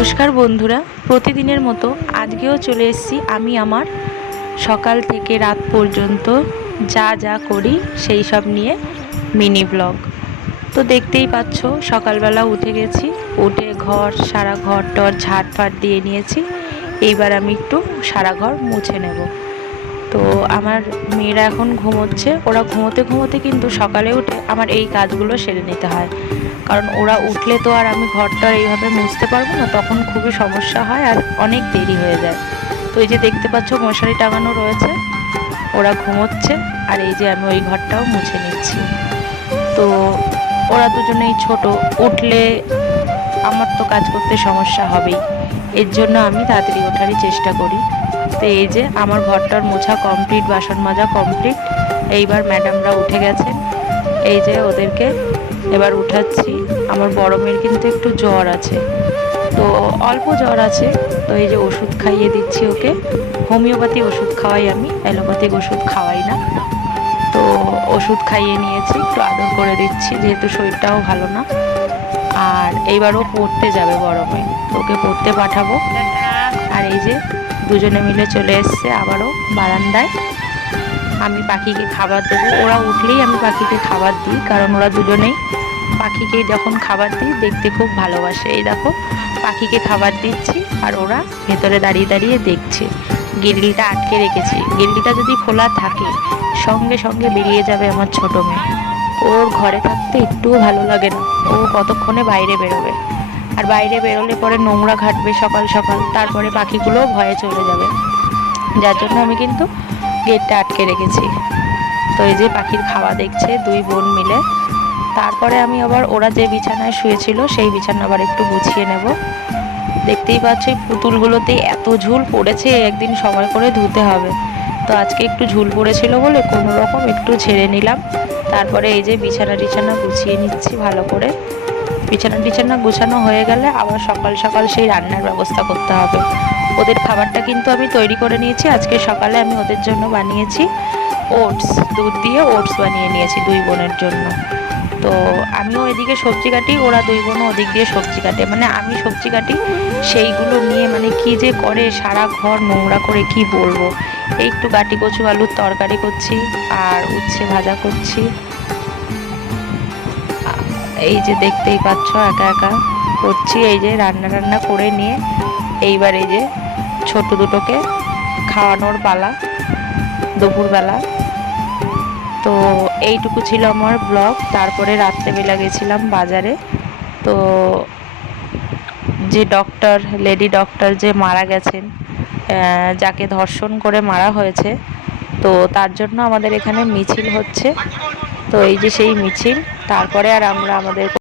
নমস্কার বন্ধুরা, প্রতিদিনের মতো আজকেও চলে এসেছি আমি আমার সকাল থেকে রাত পর্যন্ত যা যা করি সেই সব নিয়ে মিনি ব্লগ। তো দেখতেই পাচ্ছ, সকালবেলা উঠে গেছি, উঠে সারা ঘর টর ঝাড় দিয়ে নিয়েছি। এইবার আমি একটু সারা ঘর মুছে নেব। তো আমার মেয়েরা এখন ঘুমোচ্ছে, ওরা ঘুমোতে ঘুমোতে কিন্তু সকালে উঠে আমার এই কাজগুলো সেরে নিতে হয়, কারণ ওরা উঠলে তো আর আমি ঘরটা এইভাবে মুছতে পারবো না, তখন খুবই সমস্যা হয় আর অনেক দেরি হয়ে যায়। তো এই যে দেখতে পাচ্ছ মশারি টাঙানো রয়েছে, ওরা ঘুমোচ্ছে, আর এই যে আমি ওই ঘরটাও মুছে নিচ্ছি। তো ওরা দুজনেই ছোট, উঠলে আমার তো কাজ করতে সমস্যা হবেই, এর জন্য আমি তাড়াতাড়ি ওঠারই চেষ্টা করি। তো এই যে আমার ঘরটার মোছা কমপ্লিট, বাসন মাজা কমপ্লিট। এইবার ম্যাডামরা উঠে গেছেন, এই যে ওদেরকে এবার উঠাচ্ছি। আমার বড় মেয়ের কিন্তু একটু জ্বর আছে, তো অল্প জ্বর আছে, তো এই যে ওষুধ খাইয়ে দিচ্ছি ওকে। হোমিওপ্যাথি ওষুধ খাওয়াই আমি, অ্যালোপ্যাথিক ওষুধ খাওয়াই না। তো ওষুধ খাইয়ে নিয়েছি, একটু আদর করে দিচ্ছি যেহেতু শরীরটাও ভালো না। আর এইবারও পড়তে যাবে বড় মেয়ে, ওকে পড়তে পাঠাবো। আর এই যে দুজনে মিলে চলে এসছে আবারও বারান্দায়। আমি পাখিকে খাবার দেবো, ওরা উঠলেই আমি পাখিকে খাবার দিই, কারণ ওরা দুজনেই পাখিকে যখন খাবার দিই দেখতে খুব ভালোবাসে। এই দেখো পাখিকে খাবার দিচ্ছি আর ওরা ভেতরে দাঁড়িয়ে দাঁড়িয়ে দেখছে। গ্রিলটা আটকে রেখেছি, গ্রিলটা যদি খোলা থাকে সঙ্গে সঙ্গে বেরিয়ে যাবে আমার ছোট মেয়ে। ওর ঘরে থাকতে একটুও ভালো লাগে না, ও কতক্ষণে বাইরে বেরোবে, আর বাইরে বেরোলে পরে নোংরা ঘাটবে সকাল সকাল, তারপরে পাখিগুলো ভয়ে চলে যাবে। যার জন্য আমি কিন্তু গেটটা আটকে রেখেছি। তো এই যে পাখির খাওয়া দেখছে দুই বোন মিলে। তারপরে আমি আবার ওরা যে বিছানায় শুয়েছিল সেই বিছানা আবার একটু গুছিয়ে নেব। দেখতেই পাচ্ছ এই পুতুলগুলোতে এত ঝুল পড়েছে, একদিন সময় করে ধুতে হবে। তো আজকে একটু ঝুল পড়েছিল বলে কোনো রকম একটু ঝেড়ে নিলাম। তারপরে এই যে বিছানা গুছিয়ে নিচ্ছি ভালো করে। বিছানা গুছানো হয়ে গেলে আবার সকাল সকাল সেই রান্নার ব্যবস্থা করতে হবে। ওদের খাবারটা কিন্তু আমি তৈরি করে নিয়েছি। আজকে সকালে আমি ওদের জন্য বানিয়েছি ওটস, দুধ দিয়ে ওটস বানিয়ে নিয়েছি দুই বোনের জন্য। তো আমিও এদিকে সবজি কাটি, ওরা দুই বোনও ওদিক দিয়ে সবজি কাটে, মানে আমি সবজি কাটি সেইগুলো নিয়ে মানে কি যে করে সারা ঘর নোংরা করে কি বলবো। এই একটু গাটি কচু আলুর তরকারি করছি আর উচ্ছে ভাজা করছি। এই যে দেখতেই পাচ্ছ একা একা করছি। এই যে রান্না করে নিয়ে এইবার এই যে ছোট দুটোকে খাওয়ানোর পালা দুপুরবেলা। তো এইটুকু ছিল আমার ব্লগ। তারপরে রাত্রেবেলা গেছিলাম বাজারে। তো যে ডক্টর, লেডি ডক্টর যে মারা গেছেন, যাকে ধর্ষণ করে মারা হয়েছে, তো তার জন্য আমাদের এখানে মিছিল হচ্ছে। তো এই যে সেই মিছিল, তারপরে আর আমরা আমাদের